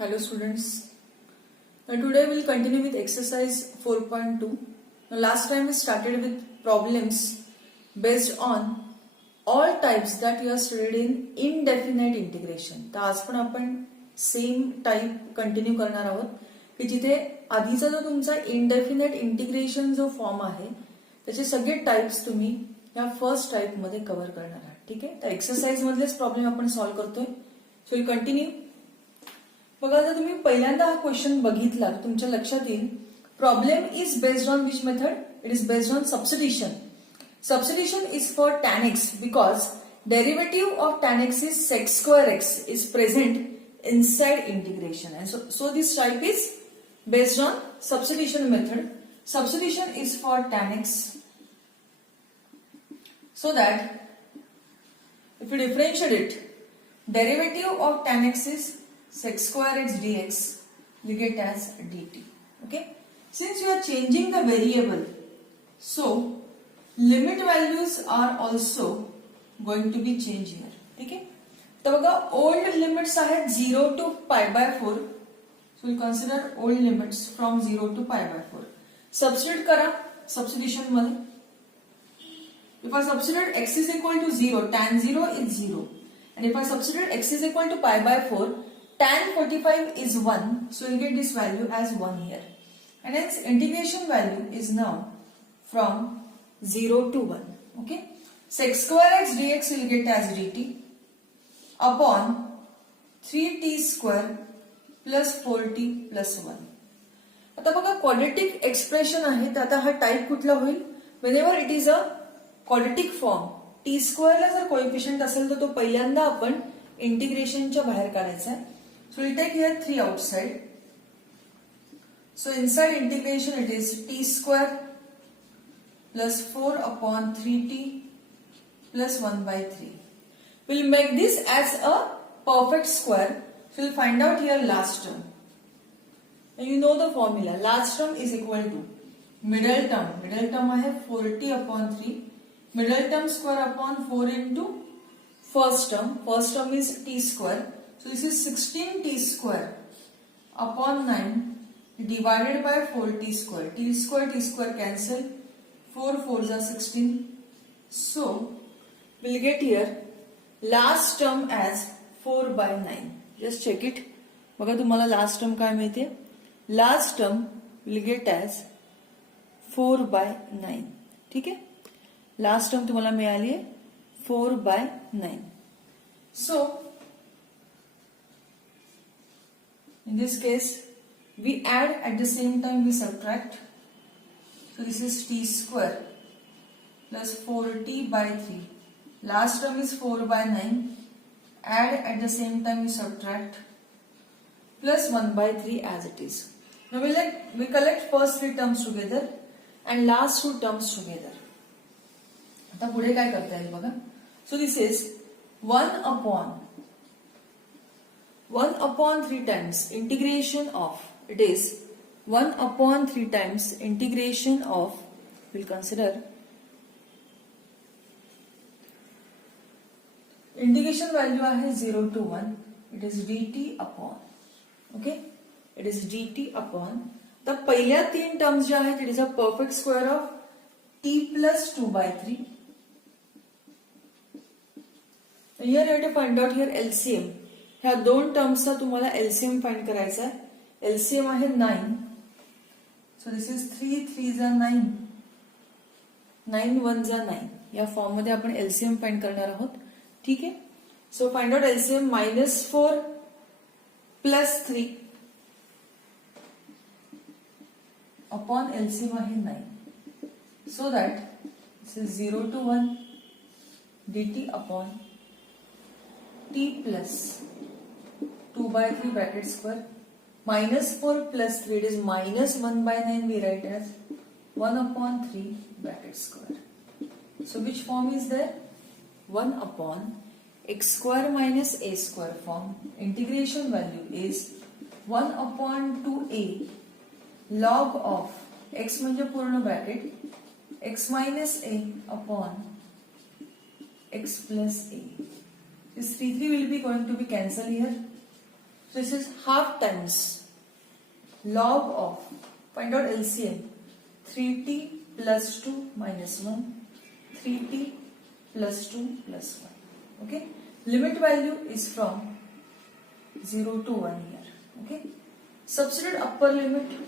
Hello students. Now today we'll continue with exercise 4.2. Now last time we started with problems based on all types that you are studied in indefinite integration. तर आज पण आपण same type continue करणार आहोत की जिथे आधीचा जो तुमचा इनडेफिनेट इंटिग्रेशन जो फॉर्म आहे त्याचे सगळे टाइप्स तुम्ही या फर्स्ट टाइप मध्ये कव्हर करणार आहात. ठीक आहे. तर एक्सरसाइज मधलेच प्रॉब्लेम आपण सॉल्व्ह करतोय. So will continue. बघा जर तुम्ही पहिल्यांदा हा क्वेश्चन बघितला तर तुमच्या लक्षात येईल problem is based on which method. It is based on substitution. Substitution is for tan x because derivative of tan x is sec square x is present inside integration, and so this type is based on substitution method. Substitution is for tan x, so that if you differentiate it, derivative of tan x is sec square x dx, you get as dt. Okay, since you are changing the variable, so limit values are also going to be change here. ठीक आहे. तर बघा old limits आहेत 0 to π/4. So will consider old limits from 0 to π/4. Substitute करा substitution मध्ये. If I substitute x is equal to 0, tan 0 is 0, and if I substitute x is equal to π/4, tan 45 is 1, so we'll get this value as 1 here, and hence integration value is now from 0 to 1. Okay, sec square x dx will get as dt upon 3t square plus 4t plus 1. आता बघा quadratic expression आहे तर आता हा type कुठला होईल. Whenever it is a quadratic form, T स्क्वेअरला जर कोएफिशियंट असेल तर तो पहिल्यांदा आपण इंटिग्रेशनच्या बाहेर काढायचा आहे. So will take here 3 outside. So inside integration it is t square plus 4 upon 3t plus 1/3. We'll make this as a perfect square. So we'll find out here last term. And you know the formula. Last term is equal to middle term. Middle term I have 4t upon 3. Middle term square upon 4 into first term. First term is t square. So this is 16t square upon 9 divided by 4t square. T square cancel. 4 4s are 16. So we'll get here last term as 4/9. Just check it. बघा तुम्हाला last term काय मिळते. Last term will get as 4/9. ठीक आहे. Last term तुम्हाला मिळाली आहे 4/9. सो in this case we add, at the same time we subtract. So this is t square plus 4t/3. Last term is 4/9. Add, at the same time we subtract, plus 1/3 as it is. Now we collect first 3 terms together and last 2 terms together. आता पुढे काय करता येईल बघा. So this is 1 upon 3 times integration of, it is 1 upon 3 times integration of, we'll consider integration value आहे 0 to 1. It is dt upon, okay, it is dt upon the पहिल्या 3 terms ज्या आहेत it is a perfect square of t plus 2/3. Here you have to find out here LCM. ह्या 2 टर्म्सचा तुम्हाला LCM find करायचा आहे. LCM आहे 9. So this is 3 3s are 9, 9 1s are 9. या form मध्ये आपण LCM फाइंड करणार आहोत. ठीक आहे. So find out LCM. -4 plus 3 upon LCM आहे 9. So that this is 0 to 1 dt upon t plus 2/3 bracket square. -4 plus 3, it is -1/9, we write as 1 upon 3 bracket square. So which form is there? 1 upon x square minus a square form. Integration value is 1 upon 2a log of x म्हणजे पूर्ण bracket x minus a upon x plus a. This 3 will be going to be cancelled here. this is half times log of, find out LCM, 3t plus 2 minus 1, 3t plus 2 plus 1. Okay, limit value is from 0 to 1 here. Okay, substitute upper limit.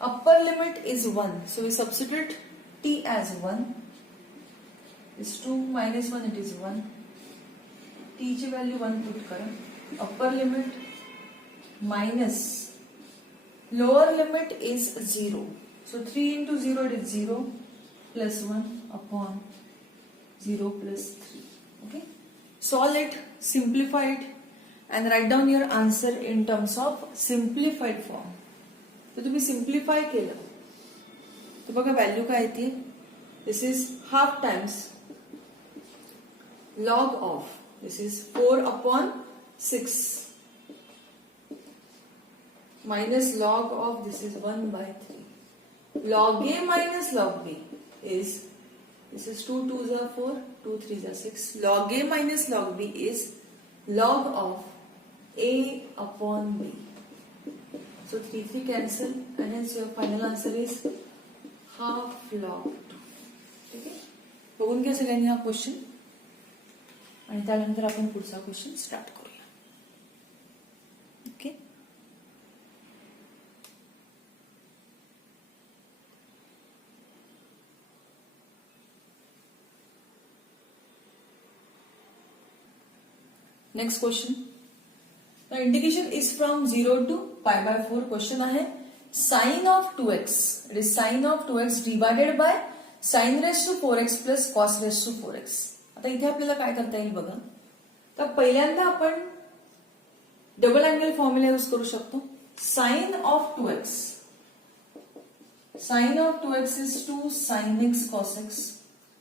Upper limit is 1, so we substitute t as 1. Is 2 minus 1, it is 1. t ची value 1 put करा. Upper limit minus lower limit is 0. So 3 into 0 it is 0 plus 1 upon 0 plus 3. Okay. Solve it, simplify it and write down your answer in terms of simplified form. तर तुम्ही simplify केलं तर बघा value काय येते. This is half times log of, this is 4 upon 6 minus log of, this is 1 by 3. Log a minus log b is, this is 2 2s are 4, 2 3s are 6. Log a minus log b is log of a upon b. So 3 3 cancel and hence your final answer is half log 2. Okay, बघून घ्या सगळ्यांनी हा question आणि त्यानंतर आपण पुढचा question start करूया. Okay, next question. The indication is from 0 to pi by 4. Question आहे sine of 2x, it is sine of 2x divided by sine raise to 4x plus cos raise to 4x. आता इथे आपल्याला काय करता येईल बघा. तर पहिल्यांदा आपण डबल अँगल फॉर्म्युला यूज करू शकतो. Sine of 2x, sine of 2x is 2 sin x cos x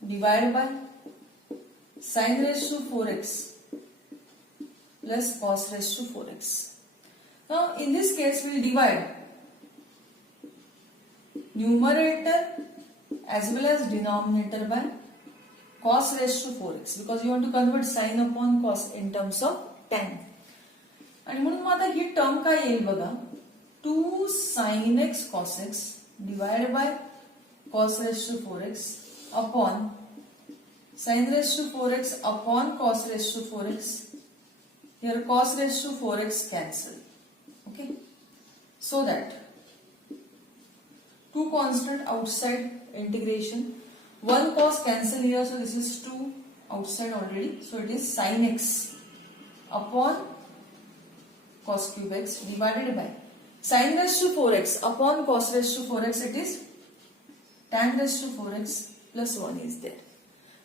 divide by sine raise to 4x plus cos raised to 4x. Now in this case we will divide numerator as well as denominator by cos raised to 4x because you want to convert sin upon cos in terms of tan. आणि म्हणून मग आता ही term काय येईल बघा. 2 sin x cos x divided by cos raised to 4x upon sin raised to 4x upon cos raised to 4x. Here cos raised to 4x cancel. Okay, so that two constant outside integration, one cos cancel here, so this is 2 outside already, so it is sin x upon cos cube x divided by sin raised to 4x upon cos raised to 4x, it is tan raised to 4x plus 1 is there.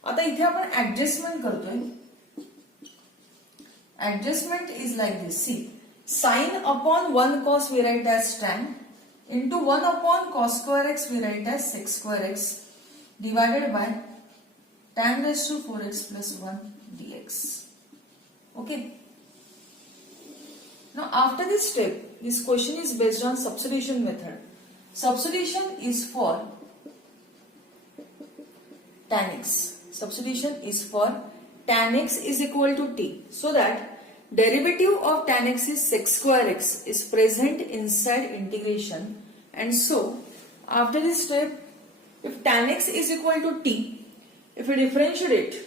आता इथे आपण adjustment करतोय. Adjustment is like this. See, sin upon 1 cos we write as tan into 1 upon cos square x we write as sec square x divided by tan raised to 4x plus 1 dx. Okay. Now after this step, this question is based on substitution method. Substitution is for tan x. Substitution is for tan x is equal to t, so that derivative of tan x is sec square x is present inside integration, and so after this step if tan x is equal to t, if we differentiate it,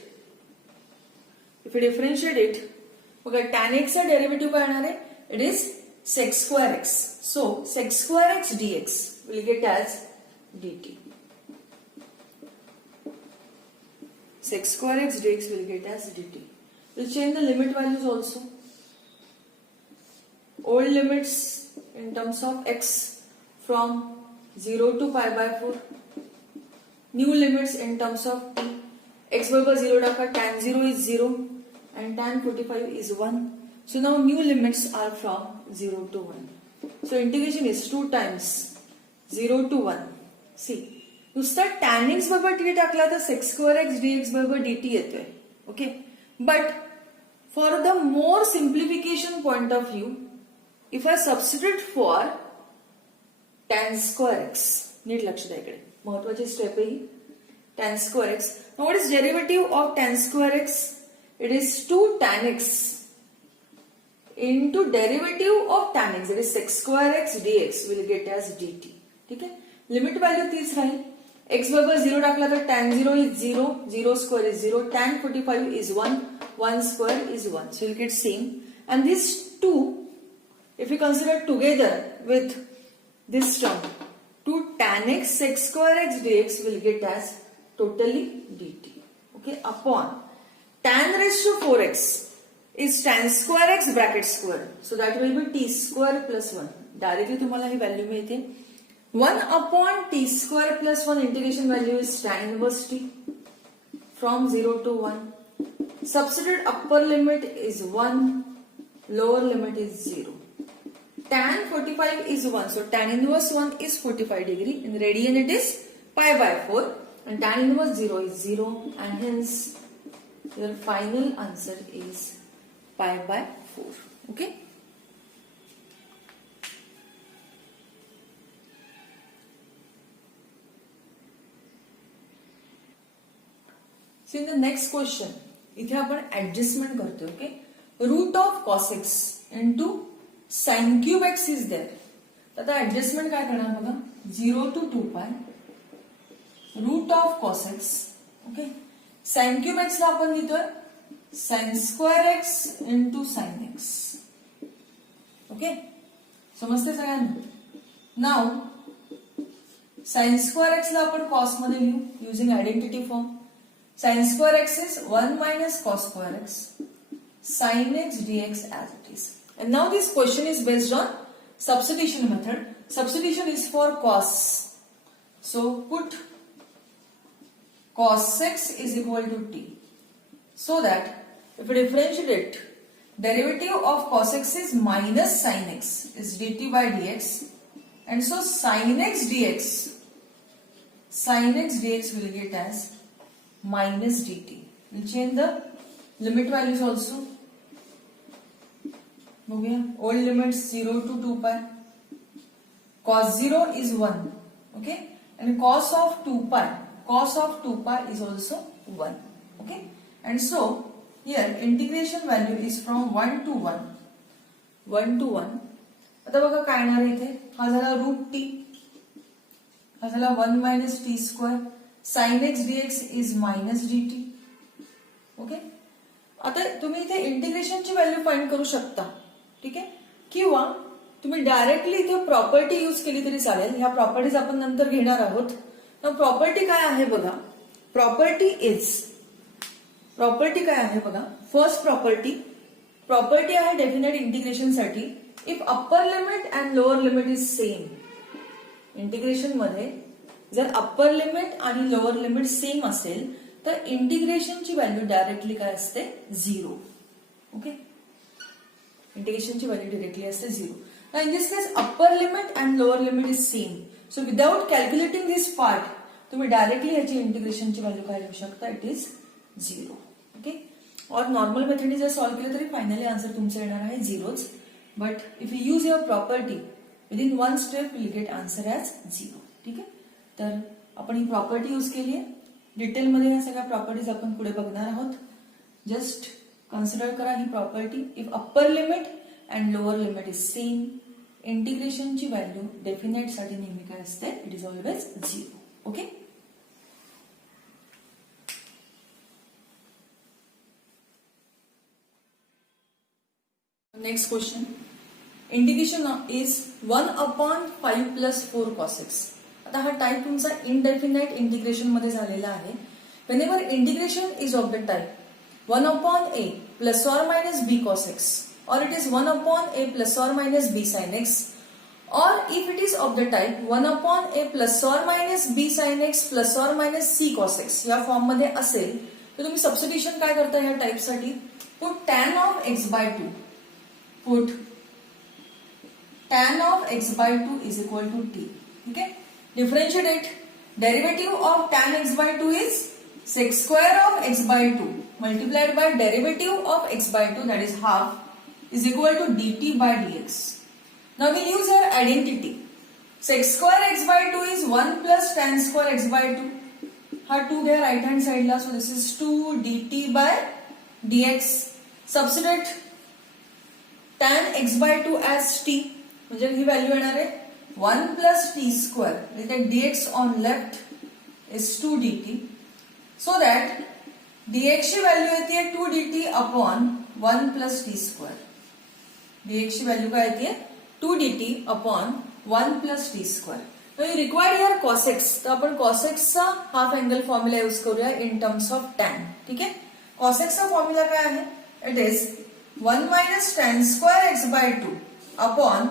okay, tan x चा derivative काय येणार आहे, it is sec square x, so sec square x dx will get as dt. Sec square x dx will get as dt. We'll change the limit values also. Old limits in terms of x from 0 to pi by 4. New limits in terms of t. X बरोबर 0 टाका, tan 0 is 0 and tan 45 is 1. So now new limits are from 0 to 1. So integration is 2 times 0 to 1. See. नुसता tan x बरोबर t टाकला तर sec square x dx बरोबर dt येतोय. Okay, but for the more simplification point of view if I substitute for tan square x, नीट लक्ष द्या इकडे, महत्वाची स्टेप आहे ही. tan square x, now what is derivative of tan square x? It is 2 tan x into derivative of tan x, that is sec square x dx, will get as dt. ठीक आहे, limit value तीच राहील. x बरोबर 0 टाकला तर tan 0 is 0, 0 square is 0, tan 45 is 1, 1 square is 1. So you'll get same. And these two, if you consider together with this term, 2 tan x sec square x dx will get as totally dt. Okay, upon tan raised to 4x is tan square x bracket square. So that will be t square plus 1. Directly तुम्हाला ही value मिळते. 1 upon t square plus 1 integration value is tan inverse t from 0 to 1. Substitute upper limit is 1, lower limit is 0. Tan 45 is 1, so tan inverse 1 is 45 degree. In radian it is pi by 4 and tan inverse 0 is 0 and hence your final answer is pi by 4. Okay. So in the next question, इथे आपण adjustment करतोय. Okay, root of cos X into sine cube X is there. आता adjustment काय करणार बघा, 0 to 2 pi root of cos X. Okay, sine cube X ला आपण लिहितोय sine square X into sine X. Okay, समजते सगळ्यांना. नाव साइन स्क्वेअर एक्स ला आपण कॉस मध्ये लिहू using identity form. Sin square x is 1 minus cos square x sin x dx as it is. And now this question is based on substitution method. Substitution is for cos. So put cos x is equal to t. So that if we differentiate, derivative of cos x is minus sin x is dt by dx. And so sin x dx will get as minus dt. We'll change the limit values also. बघूया, old limits 0 to 2 pi. Cos 0 is 1. Okay, and cos of 2 pi is also 1. Okay, and so here integration value is from 1 to 1. 1 to 1. आता बघा काय येणार इथे, हा झाला root T, हा झाला 1 minus t square. Sin x dx is minus dt. Okay, आता तुम्ही इथे इंटिग्रेशनची व्हॅल्यू फाइंड करू शकता. ठीक आहे, किंवा तुम्ही डायरेक्टली इथे प्रॉपर्टी यूज केली तरी चालेल. ह्या प्रॉपर्टीज आपण नंतर घेणार आहोत. प्रॉपर्टी काय आहे बघा, प्रॉपर्टी काय आहे बघा. फर्स्ट प्रॉपर्टी आहे डेफिनेट इंटिग्रेशन साठी. If upper limit and lower limit is same, integration मध्ये जर अप्पर लिमिट आणि लोअर लिमिट सेम असेल तर इंटिग्रेशनची व्हॅल्यू डायरेक्टली काय असते, 0. ओके, इंटिग्रेशनची व्हॅल्यू डायरेक्टली असते 0. Now in this case upper limit and lower limit is same. So without calculating this part, तुम्ही directly याची इंटिग्रेशनची व्हॅल्यू काय लिहू शकता, इट इज 0. ओके, और नॉर्मल मेथडने जर सॉल्व्ह केलं तरी फायनली आन्सर तुमचं येणार आहे 0च. But if you use your property within 1 step will get answer as 0. ठीक आहे, तर आपण ही प्रॉपर्टी यूज केली आहे. डिटेलमध्ये ह्या सगळ्या प्रॉपर्टीज आपण पुढे बघणार आहोत. जस्ट कन्सिडर करा ही property. If upper limit and lower limit is same, इंटिग्रेशनची व्हॅल्यू डेफिनेट साठी नेहमी काय असते, it is always 0. Okay, next question. Integration is 1 upon 5 plus 4 cos x. आता हा टाइप तुमचा इनडेफिनाइट इंटिग्रेशन मध्ये झालेला आहे. whenever integration is of the type 1 upon a plus or minus b cos x, or it is 1 upon a plus or minus b sin x, or if it is of the type 1 upon a plus or minus b sin x plus or minus c cos x या form मध्ये असेल तर तुम्ही substitution काय करता या type साठी, put tan of x by 2, put tan of x by 2 is equal to t. Okay, differentiate it. Derivative of tan x by 2 is sec square of x by 2 multiplied by derivative of x by 2, that is half, is equal to dt by dx. Now we'll use our identity. Sec square x by 2 is 1 plus tan square x by 2. हा 2 घ्या right hand side La, so this is 2 dt by dx. Substitute tan x by 2 as t, म्हणजे ही value येणार आहे 1 plus t square, like dx on left is 2 dt, so that dx ची value येते 2 dt upon 1 plus t square. dx ची value काय येते 2 dt upon 1 plus t square. Now you require here cos x, तर आपण cos x चा half angle formula use करूया in terms of tan. ठीक आहे, cos x चा फॉर्म्युला काय आहे, it is 1 minus tan square x by 2 upon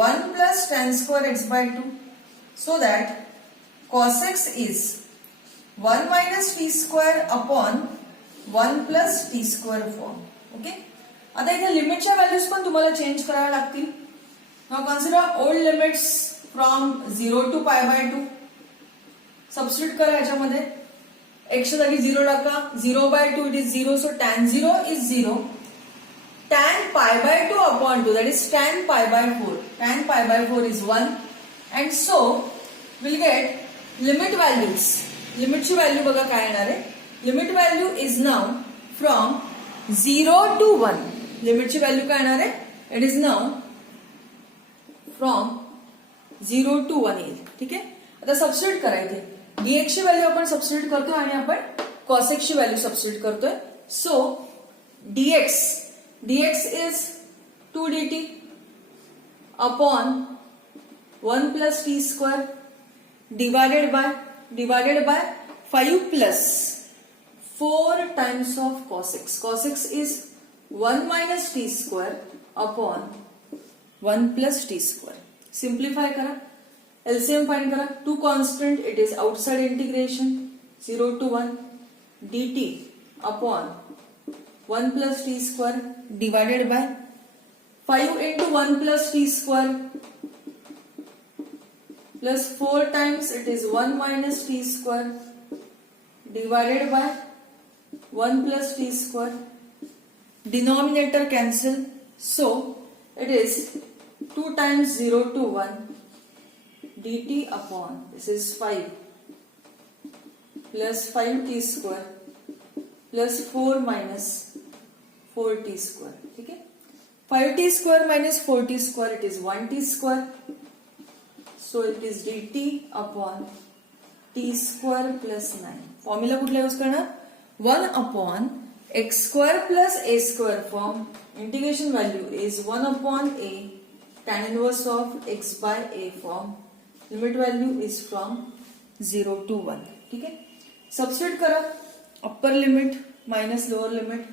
1 plus tan square x by 2, so that cos x is 1 minus t square upon 1 plus t square form. Okay, आता इथे लिमिटच्या values पण तुम्हाला change कराव्या लागतील. Now consider old limits from 0 to pi by 2. Substitute करा याच्यामध्ये, x च्या जागी 0 टाका, 0 by 2 it is 0, so tan 0 is 0. Tan pi by 2 upon 2, that is tan pi by 4. Tan pi by 4 is 1, and so we'll get limit values. Limit ची value बघा काय येणार आहे. Limit value is now from 0 to 1. Limit ची value काय येणार आहे, it is now from 0 to 1 येईल. ठीक आहे, आता सबस्टिट्यूट करायचे. dx ची व्हॅल्यू आपण सबस्टिट्यूट करतोय आणि आपण cos x ची व्हॅल्यू सबस्टिट्यूट करतोय. सो dx is 2 dt upon 1 plus t square divided by 5 plus 4 times of cos x. Cos x is 1 minus t square upon 1 plus t square. Simplify करा, LCM find करा. 2 constant, it is outside integration 0 to 1 dt upon 1 plus t square divided by 5 into 1 plus t square plus 4 times, it is 1 minus t square divided by 1 plus t square. Denominator cancel, so it is 2 times 0 to 1 dt upon, this is 5 plus 5t square plus 4 minus 4t square. ठीक है, 5t square minus 4t square, it is 1t square, so it is dt upon t square plus 9. Formula कुठला use करणार, 1 upon x square plus a square form. Integration value is 1 upon a tan inverse of x by a form. Limit value is from 0 to 1. ठीक आहे, substitute करा. Upper limit minus lower limit,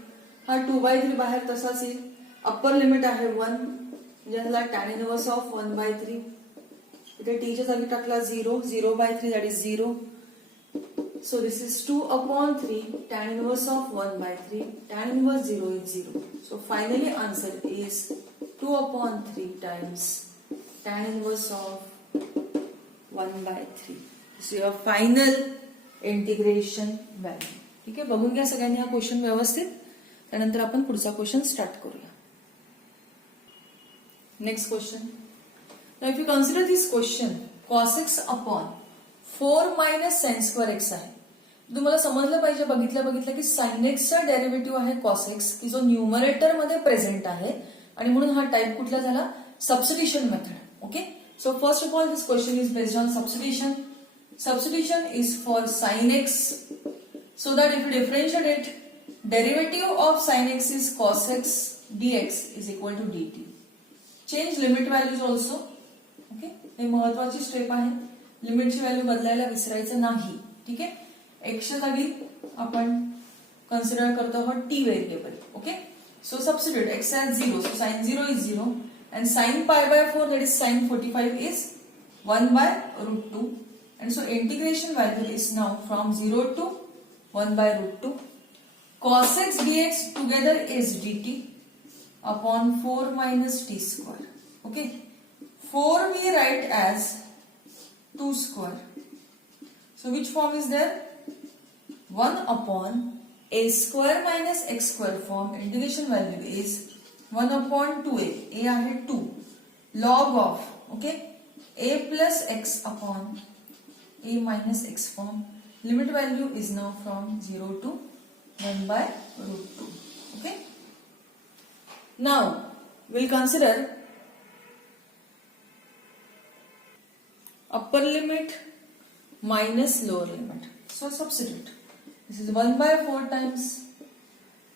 हा 2/3 बाहेर तसाच येईल. Upper limit आहे 1, म्हणजे ह्याला tan inverse of 1/3. इथे t च्या जागी टाकला 0, 0/3 that is 0. So this is 2 upon 3 tan inverse of 1/3. Tan inverse 0 is 0. So finally answer is 2 upon 3 times tan inverse of 1/3. So your final integration value. ठीक आहे, बघून घ्या सगळ्यांनी हा क्वेश्चन व्यवस्थित, त्यानंतर आपण पुढचा क्वेश्चन स्टार्ट करूया. Next question. Now if you consider this question, cos x upon 4 minus sin square x आहे. तुम्हाला समजलं पाहिजे, बघितलं की sin x चा डेरिव्हेटिव्ह आहे cos x, की जो न्यूमरेटर मध्ये प्रेझेंट आहे, आणि म्हणून हा टाइप कुठला झाला, substitution method. Okay, so first of all this question is based on substitution. Substitution is for sin x, so that if you differentiate it, derivative of sin x is cos x dx is equal to dt. Change limit values also. Okay, हे महत्वाची step आहे. लिमिटची value बदलायला विसरायचं नाही. ठीक आहे, x च्या जागी आपण कन्सिडर करतो आहोत t variable. Okay, so substitute x as 0, so sin 0 is 0 and sin pi by 4, that is sin 45 is 1 by root 2. And so integration value is now from 0 to 1 by root 2. Cos x dx together is dt upon 4 minus t square. Okay, 4 we write as 2 square. So which form is there? 1 upon a square minus x square form. Integration value is 1 upon 2a. A आहे 2. Log of, okay, a plus x upon a minus x form. Limit value is now from 0 to 1 by root 2. Okay. Now we'll consider upper limit minus lower limit. So substitute. This is 1 by 4 times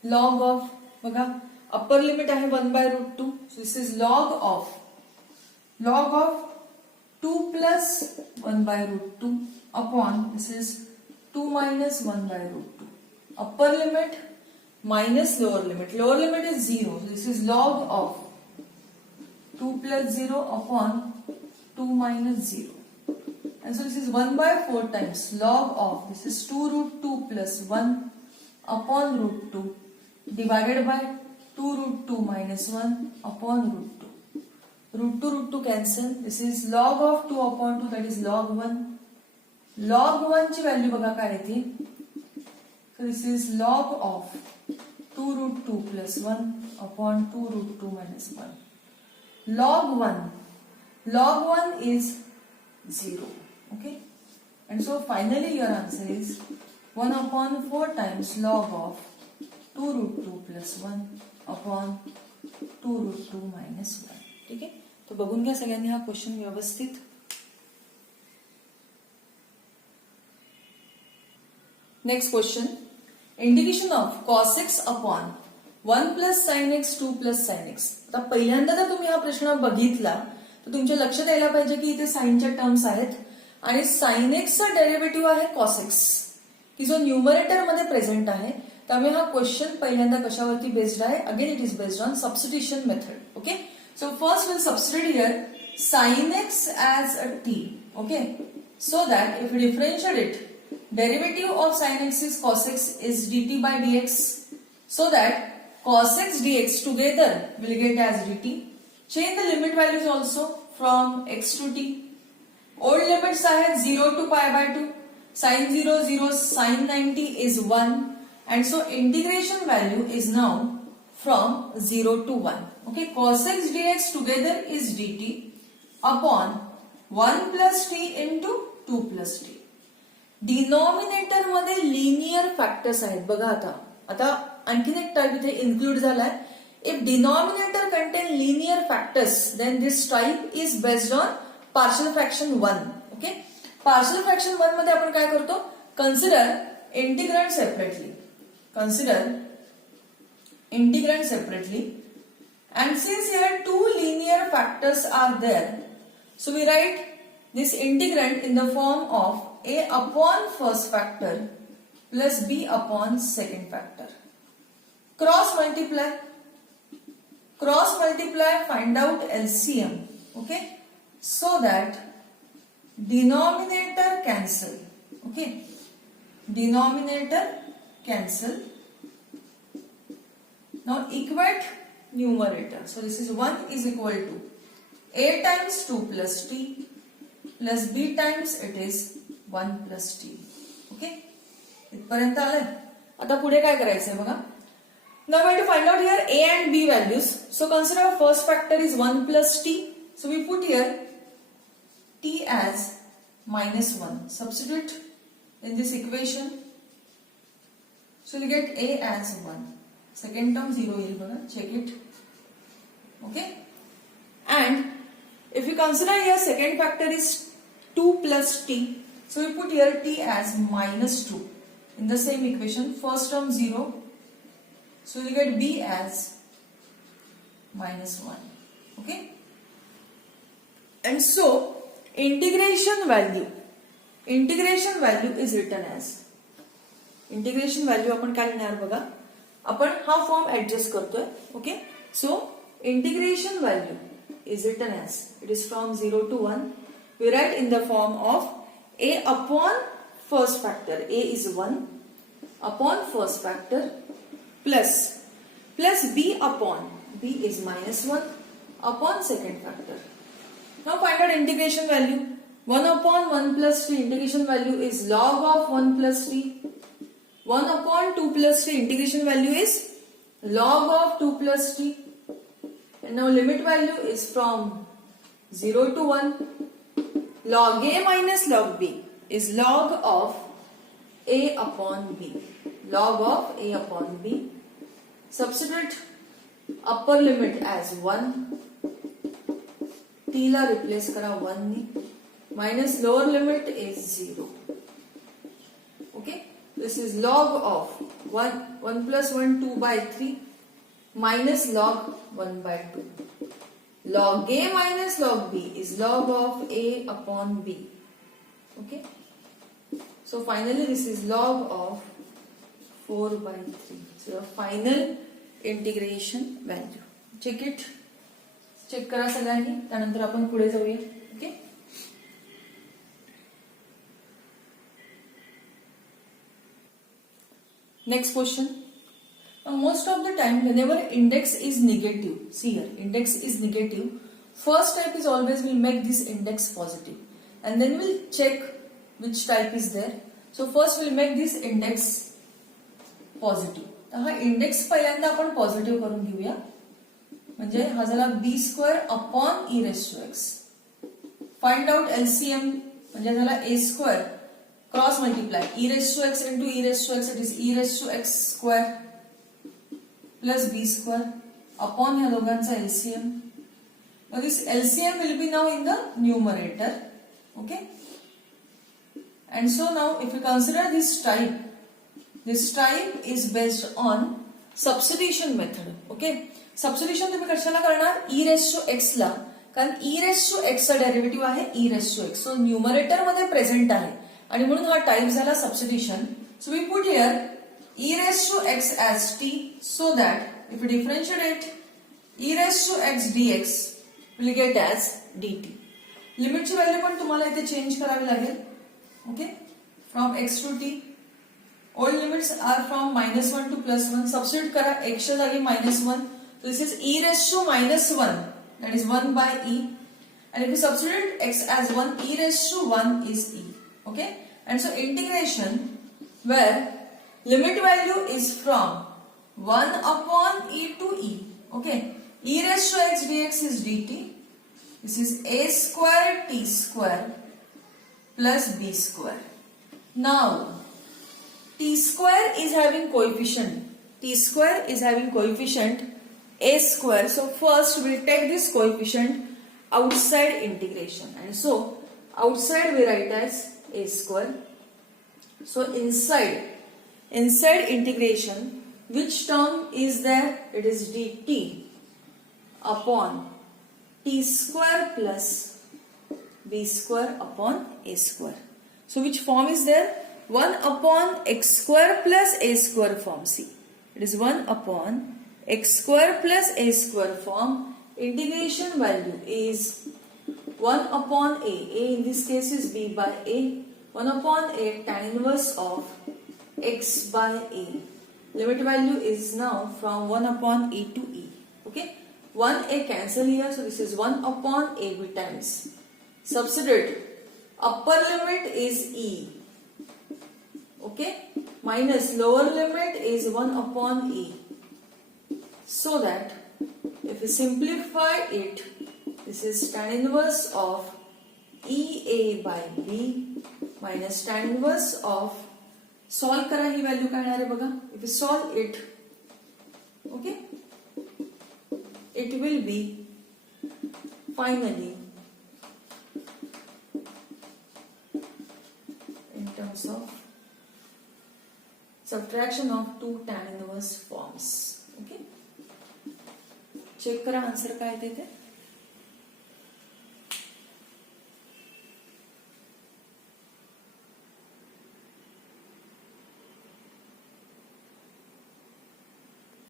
log of, बघा upper limit आहे 1 by root 2. So this is log of 2 plus 1 by root 2 upon this is 2 minus 1 by root 2. Upper limit minus lower limit. Lower limit is 0. So this is log of 2 plus 0 upon 2 minus 0. And so this is 1 by 4 times log of this is 2 root 2 plus 1 upon root 2 divided by 2 root 2 minus 1 upon root 2. Root 2 cancel. This is log of 2 upon 2, that is log 1. Log 1 ची value बघा काय येते. So this is log of 2 root 2 plus 1 upon 2 root 2 minus 1. Log 1 is 0. Okay. And so finally your answer is 1 upon 4 times log of 2 root 2 plus 1 upon 2 root 2 minus 1. ठीक आहे. तो बघून घ्या सगळ्यांनी हा क्वेश्चन व्यवस्थित. Next question. Integration of cos x upon 1 plus sine x 2 plus sine x. आता पहिल्यांदा जर तुम्ही हा प्रश्न बघितला तर तुमच्या लक्षात यायला पाहिजे की इथे साइनच्या टर्म्स आहेत आणि साइन एक्सचा डेरिव्हेटिव्ह आहे cos x की जो न्यूमरेटर मध्ये प्रेझेंट आहे. त्यामुळे हा क्वेश्चन पहिल्यांदा कशावरती बेस्ड आहे. Again it is based on substitution method. Okay. So first we'll substitute here sin x as a t. Okay. So that if we differentiate it, derivative of sin x is cos x is dt by dx. So that cos x dx together will get as dt. Change the limit values also from x to t. Old limits are 0 to pi by 2. Sin 0 0 sin 90 is 1. And so integration value is now from 0 to 1. Okay, cos x dx together is dt upon 1 plus t into 2 plus t. Denominator मध्ये linear factors आहेत बघा. आता आणखीन एक type इथे include झालाय. If denominator contain linear factors then this type is based on partial fraction 1. Okay. Partial fraction 1 मध्ये आपण काय करतो. Consider integrand separately. Integrand separately, and since here two linear factors are there, so we write this integrand in the form of a upon first factor plus b upon second factor. Cross multiply, find out LCM. Okay, so that denominator cancel. Okay, denominator cancel. Now equate numerator. So this is 1 is equal to a times 2 plus t plus b times it is 1 plus t. Okay. इथपर्यंत आलंय. आता पुढे काय करायचंय बघा. Now we have to find out here a and b values. So consider first factor is 1 plus t. So we put here t as minus 1. Substitute in this equation. So you get a as 1. Second term 0 येईल बघा. Check it. Okay. And if you consider here second factor is 2 plus t. So we put here t as minus 2 in the same equation. First term 0. So you get b as minus 1. Okay. And so integration value is written as. Integration value आपण काय लिहिणार बघा. आपण हा form adjust करतोय. Okay. So integration value is written as it is from 0 to 1. We write in the form of a upon first factor. a is 1 upon first factor plus b upon b is minus 1 upon second factor. Now find out integration value. 1 upon 1 plus 3 integration value is log of 1 plus 3. 1 upon 2 plus 3 integration value is log of 2 plus 3. And now limit value is from 0 to 1. Log a minus log b is log of a upon b. Log of a upon b. Substitute upper limit as 1, t ला replace करा 1 नी, minus lower limit is 0. Okay, this is log of 1 plus 1 2/3 minus log 1/2. Log a minus log b is log of a upon b. Okay, so finally this is log of 4/3. So the final integration value. Check it. Check करा सगळ्यांनी, त्यानंतर आपण पुढे जाऊया. Okay, next question. Most of the time whenever index is negative, see here, index is negative, first type is always we'll make this index positive and then we'll check which type is there. So first we'll make this index positive. तर हा index पहिल्यांदा आपण positive करून घेऊया. म्हणजे हा झाला b square upon e raise to x. Find out LCM म्हणजे झाला a square cross multiply e raise to x into e raise to x, it is e raise to x square plus b square upon ह्या दोघांचा LCM. Now this LCM will be now in the numerator. Okay, and so now if we consider this type is based on substitution method. Okay, substitution तुम्ही कशाला करणार, e raised to x ला, कारण e raised to x चा derivative आहे e raised to x, so numerator मध्ये present आहे आणि म्हणून हा टाइप झाला substitution. So we put here e raised to x as t, so that if we differentiate e raised to x dx we'll get as dt. लिमिटची value पण तुम्हाला इथे चेंज करावी लागेल. Okay, from x to t. Old limits are from -1 to +1. Substitute करा, x च्या जागी -1, so this is e raised to -1, that is 1/e, and if we substitute x as 1, e raised to 1 is e. Okay, and so integration where limit value is from 1 upon e to e. Okay, e raised to x dx is dt. This is a square t square plus b square. Now t square is having coefficient. T square is having coefficient a square. So first we'll take this coefficient outside integration, and so outside we write as a square. So inside integration, which term is there? It is dt upon t square plus b square upon a square. So which form is there? 1 upon x square plus a square form. See, it is 1 upon x square plus a square form. Integration value is 1 upon a in this case is b by a, 1 upon a tan inverse of x by a. Limit value is now from 1 upon e to e. Okay, 1a cancel here, so this is 1 upon ab times. Substitute, upper limit is e. Okay, minus lower limit is 1 upon e. So that if we simplify it, this is tan inverse of ea by b minus tan inverse of, solve करा, ही value काय येणार आहे बघा. If you solve it, okay, it will be finally in terms of subtraction of two tan inverse forms. Okay, check करा answer काय येते ते.